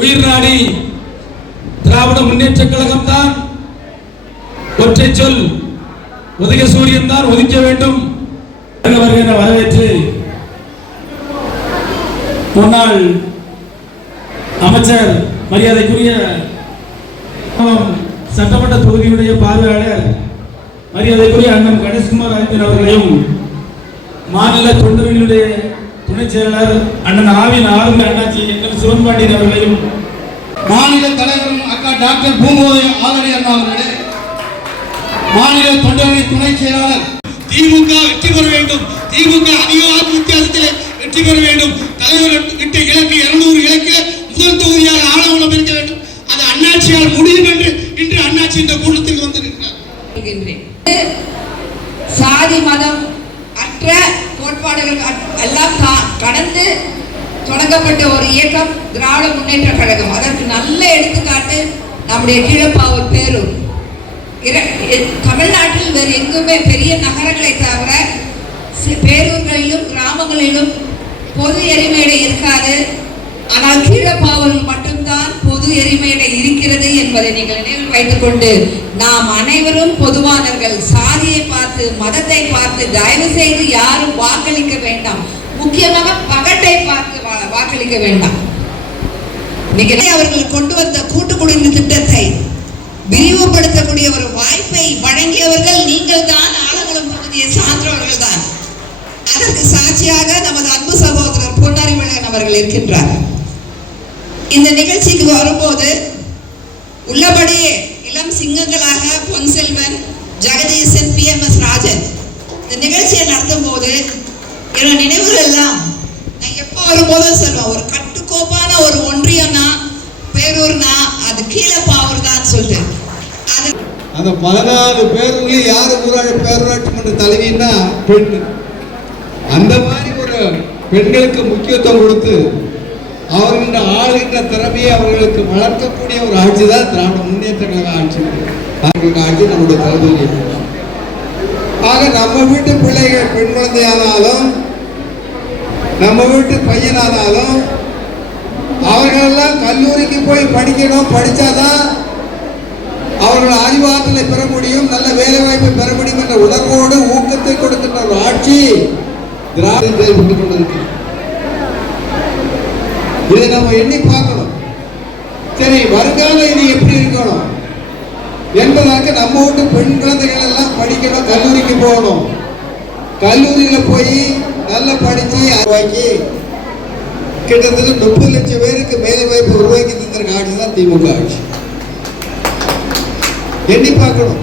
உயிர் நாடி. திராவிட முன்னேற்ற கழகம் தான் ஒற்றை சொல் உதய சூரியன் தான் உதிக்க வேண்டும். என வரவேற்று முன்னாள் அமைச்சர் மரியாதைக்குரிய சட்டமன்ற தொகுதியினுடைய பார்வையாளர் மரியாதைக்குரிய அண்ணன் கணேஷ்குமார் ஆதித்தன் அவர்களையும் மாநில தொண்டர்களுடைய துணை செயலாளர் அண்ணன் ஆவின் ஆரம்ப அண்ணாச்சி எங்கள் சிவன்பாண்டியன் அவர்களையும் மாநில தலைவரும் அக்கா டாக்டர் பூங்கோதை ஆதரி அண்ணா அவர்களே மாநில தொண்டரணி துணை செயலாளர் திமுக வெற்றி பெற வேண்டும். திமுக அதிகார வித்தியாசத்திலே வெற்றி பெற வேண்டும். தலைவர் விட்ட இலக்கு இருநூறு இலக்கில் முதல் தொகுதியாக ஆளவளம் இருக்க வேண்டும். அது அண்ணாச்சியால் முடியும் என்று இன்று அண்ணாச்சி இந்த கூட்டத்தில் வந்திருக்கிறார் சாதி மதம் மற்ற கோட்பாடுகள் எல்லாம் கடந்து தொடங்கப்பட்ட ஒரு இயக்கம் திராவிட முன்னேற்ற கழகம். அதற்கு நல்ல எடுத்துக்காட்டு நம்முடைய கீழப்பாவூர் பேரூர். எ- தமிழ்நாட்டில் வேறு எங்குமே பெரிய நகரங்களை தவிர பேரூர்களிலும் கிராமங்களிலும் பொது எரிமேடை இருக்காது. ஆனால் கீழப்பாவூரில் மட்டும்தான் பொது எரிமேடை இருக்கிறது என்பதை நீங்கள் நினைவில் வைத்துக் கொண்டு நாம் அனைவரும் பொதுவானவர்கள் சாதியை பார்த்து மதத்தை பார்த்து தயவு செய்து யாரும் வாக்களிக்க வேண்டாம். முக்கியமாக பகட்டை பார்த்து வாக்களிக்க வேண்டாம். இன்னைக்கு அவர்கள் கொண்டு வந்த கூட்டு குடிநீர் திட்டத்தை விரிவுபடுத்தக்கூடிய ஒரு வாய்ப்பை வழங்கியவர்கள் நீங்கள் தான். ஆலங்குளம் பகுதியை சார்ந்தவர்கள் தான். அதற்கு சாட்சியாக நமது அன்பு சகோதரர் பொன்னறிவழகன் அவர்கள் இருக்கின்றார். இந்த நிகழ்ச்சிக்கு வரும்போது உள்ளபடி இளம் சிங்கங்களாக Ponselvan Jagadeesan B. M. S. Rajan இந்த நிகழ்ச்சியை நடத்தும் போது என்னோட நினைவுகள் எல்லாம் நான் எப்போ வரும்போதும் சொல்லுவேன் ஒரு கட்டுக்கோப்பான ஒரு ஒன்றியம்னா பேரூர்னா அது கீழே பாவூர் தான் சொல்லிட்டு. அது அந்த பதினாலு பேருங்களையும் யார் ஊராட்சி பேரூராட்சி மன்ற தலைவின்னா பெண் அந்த மாதிரி ஒரு பெண்களுக்கு முக்கியத்துவம் கொடுத்து அவர்கள ஆளுகின்ற திறமையை அவர்களுக்கு வளர்க்கக்கூடிய ஒரு ஆட்சி தான் திராவிட முன்னேற்ற கழக ஆட்சி. அவர்களுக்கு ஆட்சி நம்முடைய தளபதி ஆக நம்ம வீட்டு பிள்ளைகள் பெண் குழந்தையானாலும் நம்ம வீட்டு பையனானாலும் அவர்களெல்லாம் கல்லூரிக்கு போய் படிக்கணும் படித்தாதான் அவர்கள் அறிவாற்றலை பெற முடியும் நல்ல வேலை வாய்ப்பை பெற முடியும் என்ற உணர்வோடு ஊக்கத்தை கொடுக்கின்ற ஒரு ஆட்சி திராவிட செயல்பட்டுக் கொண்டிருக்கு இதை நம்ம எண்ணி பார்க்கணும். சரி வருங்காலம் இது எப்படி இருக்கணும்? என்பதற்கு நம்ம வீட்டு பெண் குழந்தைகள் எல்லாம் படிக்கணும் கல்லூரிக்கு போகணும். கல்லூரியில் போய் நல்லா படித்து உருவாக்கி கிட்டத்தட்ட முப்பது லட்சம் பேருக்கு வேலை வாய்ப்பு உருவாக்கி தந்திருக்க ஆட்சி தான் திமுக ஆட்சி. எண்ணி பார்க்கணும்.